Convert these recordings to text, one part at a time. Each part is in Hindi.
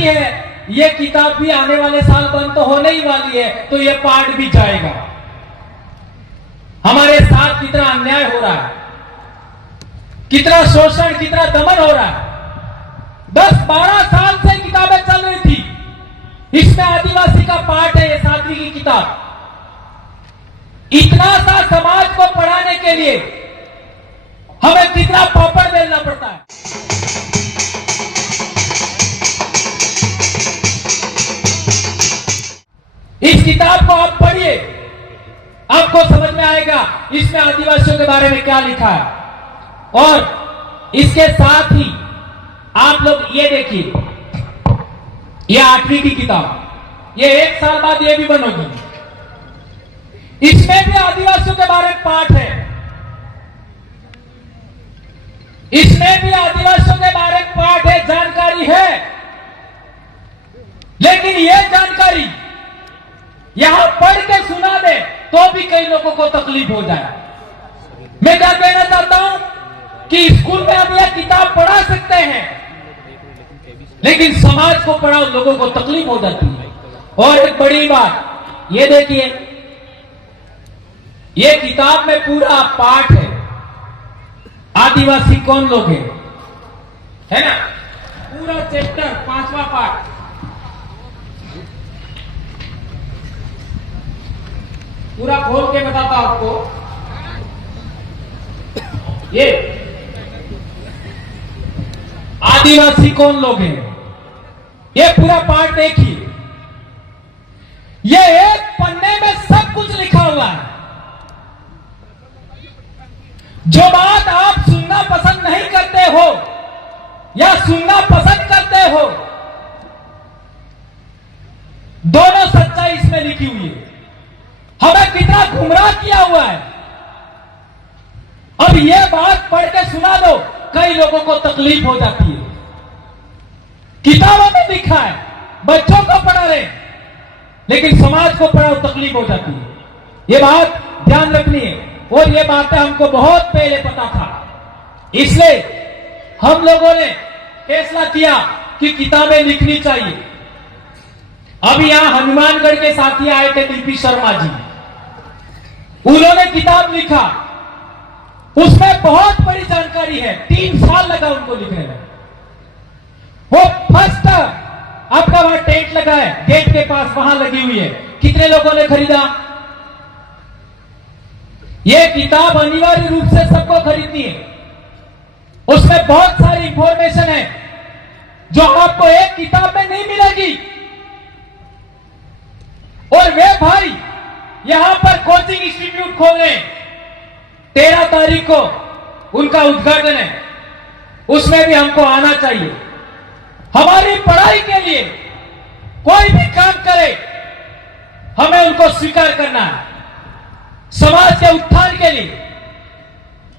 अच्छी है, ये किताब भी आने वाले साल बंद तो होने ही वाली है, तो ये पाठ भी जाएगा। हमारे साथ कितना अन्याय हो रहा है, कितना शोषण, कितना दमन हो रहा है। 10-12 साल से किताबें चल रही थी, इसमें आदिवासी का पाठ है, ये 7वीं की किताब। इतना सा समाज को पढ़ाने के लिए हमें कितना पापड़ बेलना पड़ता है। इस किताब को आप पढ़िए, आपको समझ में आएगा इसमें आदिवासियों के बारे में क्या लिखा है। और इसके साथ ही आप लोग ये देखिए, ये 8वीं की किताब, ये 1 साल बाद ये भी बनेगी। इसमें भी आदिवासियों के बारे में पाठ है, इसमें भी आदिवासियों के बारे में पाठ है, जानकारी है। लेकिन यह जानकारी यहां पढ़ के सुना दे तो भी कई लोगों को तकलीफ हो जाए। मैं क्या कहना चाहता हूं कि स्कूल में हम यह किताब पढ़ा सकते हैं, लेकिन समाज को पढ़ाओ, लोगों को तकलीफ हो जाती है। और एक बड़ी बात ये देखिए, ये किताब में पूरा पाठ है, आदिवासी कौन लोग हैं, है ना, पूरा चैप्टर 5वां पाठ। पूरा खोल के बताता हूं आपको। ये आदिवासी कौन लोग हैं, ये पूरा पाठ देखिए। ये एक पन्ने में सब कुछ लिखा हुआ है। जो बात आप सुनना पसंद नहीं करते हो या सुनना पसंद करते हो, दोनों सच्चाई इसमें लिखी हुई है। हमें कितना गुमराह किया हुआ है। अब यह बात पढ़ के सुना दो, कई लोगों को तकलीफ हो जाती है। किताबों में लिखा है, बच्चों को पढ़ा रहे, लेकिन समाज को पढ़ाओ, तकलीफ हो जाती है। यह बात ध्यान रखनी है। और ये बातें हमको बहुत पहले पता था, इसलिए हम लोगों ने फैसला किया कि किताबें लिखनी चाहिए। अब यहां हनुमानगढ़ के साथी आए थे, डीपी शर्मा जी, उन्होंने किताब लिखा, उसमें बहुत बड़ी जानकारी है। 3 साल लगा उनको लिखने में। वो फर्स्ट आपका वहां टेंट लगा है, गेट के पास वहां लगी हुई है। कितने लोगों ने खरीदा? ये किताब अनिवार्य रूप से सबको खरीदनी है। उसमें बहुत सारी इंफॉर्मेशन है जो आपको एक किताब में नहीं मिलेगी। और वे भाई यहां पर कोचिंग इंस्टीट्यूट खोल रहे हैं, 13 तारीख को उनका उद्घाटन है, उसमें भी हमको आना चाहिए। हमारी पढ़ाई के लिए कोई भी काम करे, हमें उनको स्वीकार करना है। समाज के उत्थान के लिए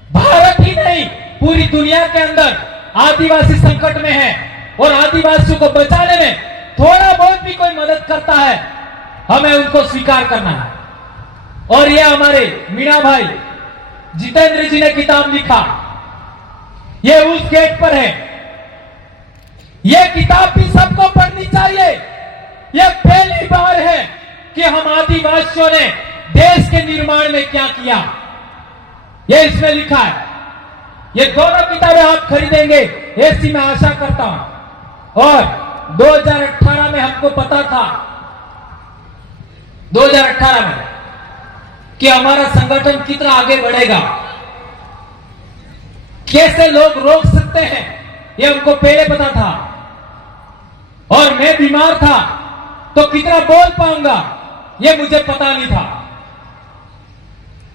भारत ही नहीं, पूरी दुनिया के अंदर आदिवासी संकट में है, और आदिवासियों को बचाने में थोड़ा बहुत भी कोई मदद करता है, हमें उनको स्वीकार करना है। और ये हमारे मीणा भाई जितेंद्र जी ने किताब लिखा, ये उस गेट पर है। ये किताब भी सबको पढ़नी चाहिए। यह पहली बार है कि हम आदिवासियों ने देश के निर्माण में क्या किया, यह इसमें लिखा है। ये दोनों किताबें आप खरीदेंगे ऐसी मैं आशा करता हूं। और 2018 में हमको पता था, 2018 में, कि हमारा संगठन कितना आगे बढ़ेगा, कैसे लोग रोक सकते हैं, यह हमको पहले पता था। और मैं बीमार था तो कितना बोल पाऊंगा यह मुझे पता नहीं था।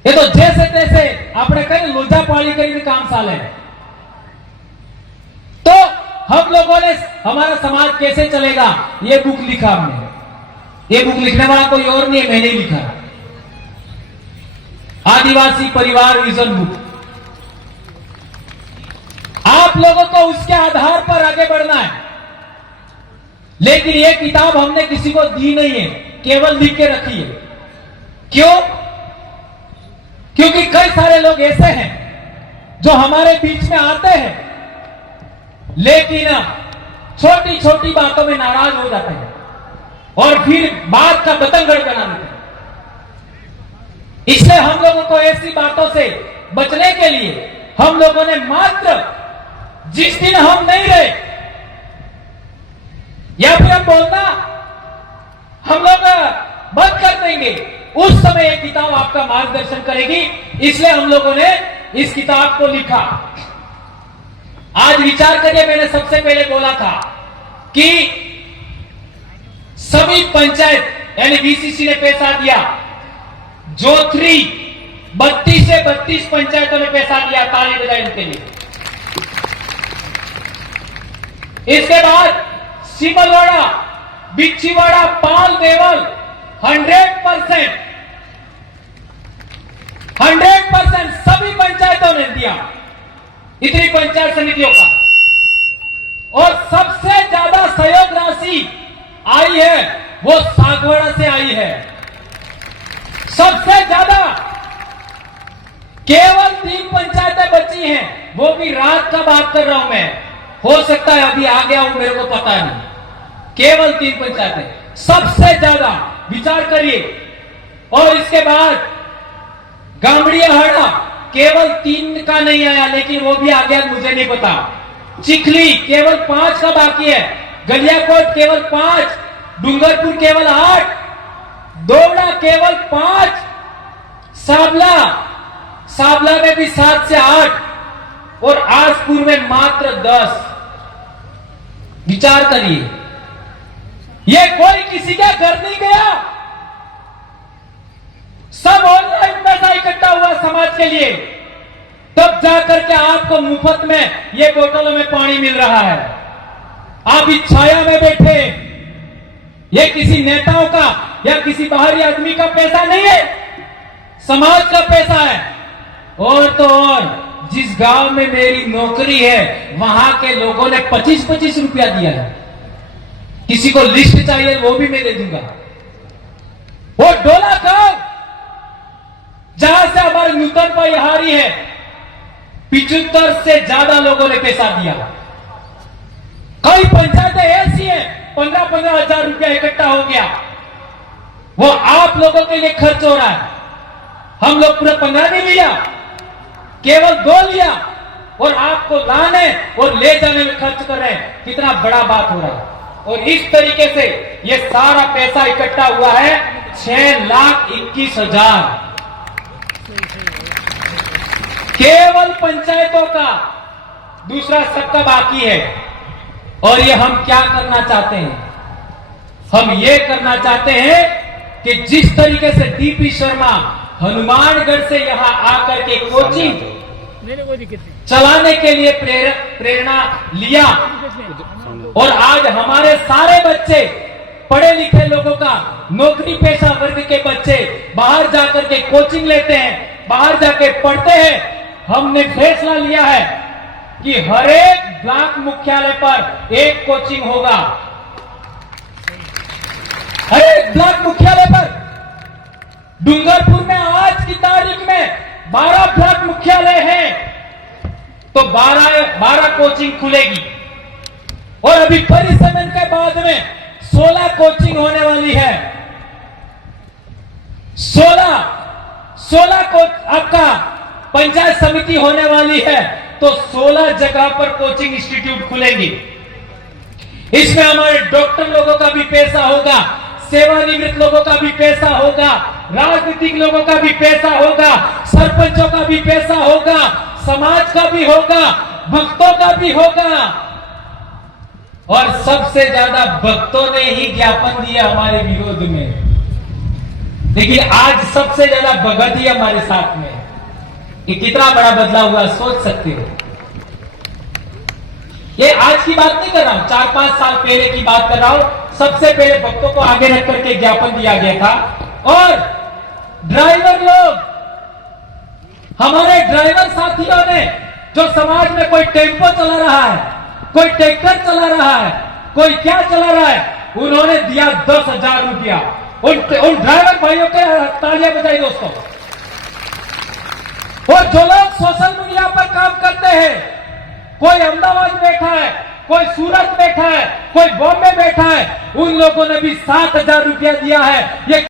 ये तो जैसे तैसे आपने कहीं लोजा पाली करी काम साल है। तो हम लोगों ने, हमारा समाज कैसे चलेगा, ये बुक लिखा हमने। ये बुक लिखने वाला कोई और नहीं है, मैंने ही लिखा। आदिवासी परिवार विजन बुक। आप लोगों को उसके आधार पर आगे बढ़ना है। लेकिन यह किताब हमने किसी को दी नहीं है, केवल लिख के रखी है। क्यों? क्योंकि कई सारे लोग ऐसे हैं जो हमारे बीच में आते हैं, लेकिन छोटी छोटी बातों में नाराज हो जाते हैं और फिर बात का बतंगड़ बना देते हैं। इसलिए हम लोगों को ऐसी बातों से बचने के लिए हम लोगों ने मात्र जिस दिन हम नहीं रहे या फिर हम बोलना हम लोग बंद कर देंगे, उस समय ये किताब आपका मार्गदर्शन करेगी। इसलिए हम लोगों ने इस किताब को लिखा। आज विचार करिए, मैंने सबसे पहले बोला था कि सभी पंचायत यानी वीसीसी ने पैसा दिया, जोथरी 32 से 32 पंचायतों ने पैसा दिया, ताली बजाई उनके लिए। इसके बाद सिमलवाड़ा, बिच्छीवाड़ा, पाल देवल 100% सभी पंचायतों ने दिया, इतनी पंचायत समितियों का। और सबसे ज्यादा सहयोग राशि आई है वो सागवाड़ा से आई है, सबसे ज्यादा। केवल 3 पंचायतें बची हैं, वो भी रात का बात कर रहा हूं मैं, हो सकता है अभी आ गया हूं, मेरे को पता नहीं। केवल 3 पंचायतें सबसे ज्यादा, विचार करिए। और इसके बाद गामड़ियाहाड़ा केवल 3 का नहीं आया, लेकिन वो भी आ गया मुझे नहीं पता। चिखली केवल 5 का बाकी है, गलियाकोट केवल 5, डूंगरपुर केवल 8, दोवड़ा केवल 5, साबला में भी 7 से 8 और आजपुर में मात्र 10। विचार करिए, ये कोई किसी के घर नहीं गया, सब ऑनलाइन पैसा इकट्ठा हुआ समाज के लिए, तब जाकर के आपको मुफ्त में ये बोतलों में पानी मिल रहा है। आप इस छाया में बैठे, ये किसी नेताओं का या किसी बाहरी आदमी का पैसा नहीं है, समाज का पैसा है। और तो और जिस गांव में मेरी नौकरी है वहां के लोगों ने 25-25 रुपया दिया है। किसी को लिस्ट चाहिए वो भी मैं दे दूंगा। वो डोला गांव जहां से हमारे नूतन परिहारी है, 75 से ज्यादा लोगों ने पैसा दिया। कई पंचायतें ऐसी हैं 15-15 हजार रुपया इकट्ठा हो गया, वो आप लोगों के लिए खर्च हो रहा है। हम लोग पूरा 15 नहीं लिया, केवल 2 लिया और आपको लाने और ले जाने में खर्च कर रहे हैं। कितना बड़ा बात हो रहा है। और इस तरीके से ये सारा पैसा इकट्ठा हुआ है 6,21,000 केवल पंचायतों का, दूसरा सबका बाकी है। और ये हम क्या करना चाहते हैं? हम ये करना चाहते हैं कि जिस तरीके से डीपी शर्मा हनुमानगढ़ से यहां आकर के कोचिंग चलाने के लिए प्रेरणा लिया और आज हमारे सारे बच्चे, पढ़े लिखे लोगों का, नौकरी पेशा वर्ग के बच्चे बाहर जाकर के कोचिंग लेते हैं, बाहर जाके पढ़ते हैं। हमने फैसला लिया है कि हर एक ब्लॉक मुख्यालय पर एक कोचिंग होगा, हर एक ब्लॉक मुख्यालय पर। डूंगरपुर में आज की तारीख में 12 ब्लॉक मुख्यालय हैं, तो 12 कोचिंग खुलेगी। और अभी परिसमन के बाद में 16 कोचिंग होने वाली है। 16 को आपका पंचायत समिति होने वाली है, तो 16 जगह पर कोचिंग इंस्टीट्यूट खुलेंगी। इसमें हमारे डॉक्टर लोगों का भी पैसा होगा, सेवानिवृत्त लोगों का भी पैसा होगा, राजनीतिक लोगों का भी पैसा होगा, सरपंचों का भी पैसा होगा, समाज का भी होगा, भक्तों का भी होगा। और सबसे ज्यादा भक्तों ने ही ज्ञापन दिया हमारे विरोध में, लेकिन आज सबसे ज्यादा भगत ही हमारे साथ में। ये कितना बड़ा बदलाव हुआ, सोच सकते हो। ये आज की बात नहीं कर रहा हूं, 4-5 साल पहले की बात कर रहा हूं। सबसे पहले भक्तों को आगे रख करके ज्ञापन दिया गया था। और ड्राइवर लोग, हमारे ड्राइवर साथियों ने, जो समाज में कोई टेम्पो चला रहा है, कोई ट्रैक्टर चला रहा है, कोई क्या चला रहा है, उन्होंने दिया 10,000 रुपया। उन ड्राइवर भाइयों के तालियां बजाई दोस्तों। और जो लोग सोशल मीडिया पर काम करते हैं, कोई अहमदाबाद बैठा है, कोई सूरत बैठा है, कोई बॉम्बे बैठा है, उन लोगों ने भी 7,000 रुपया दिया है। ये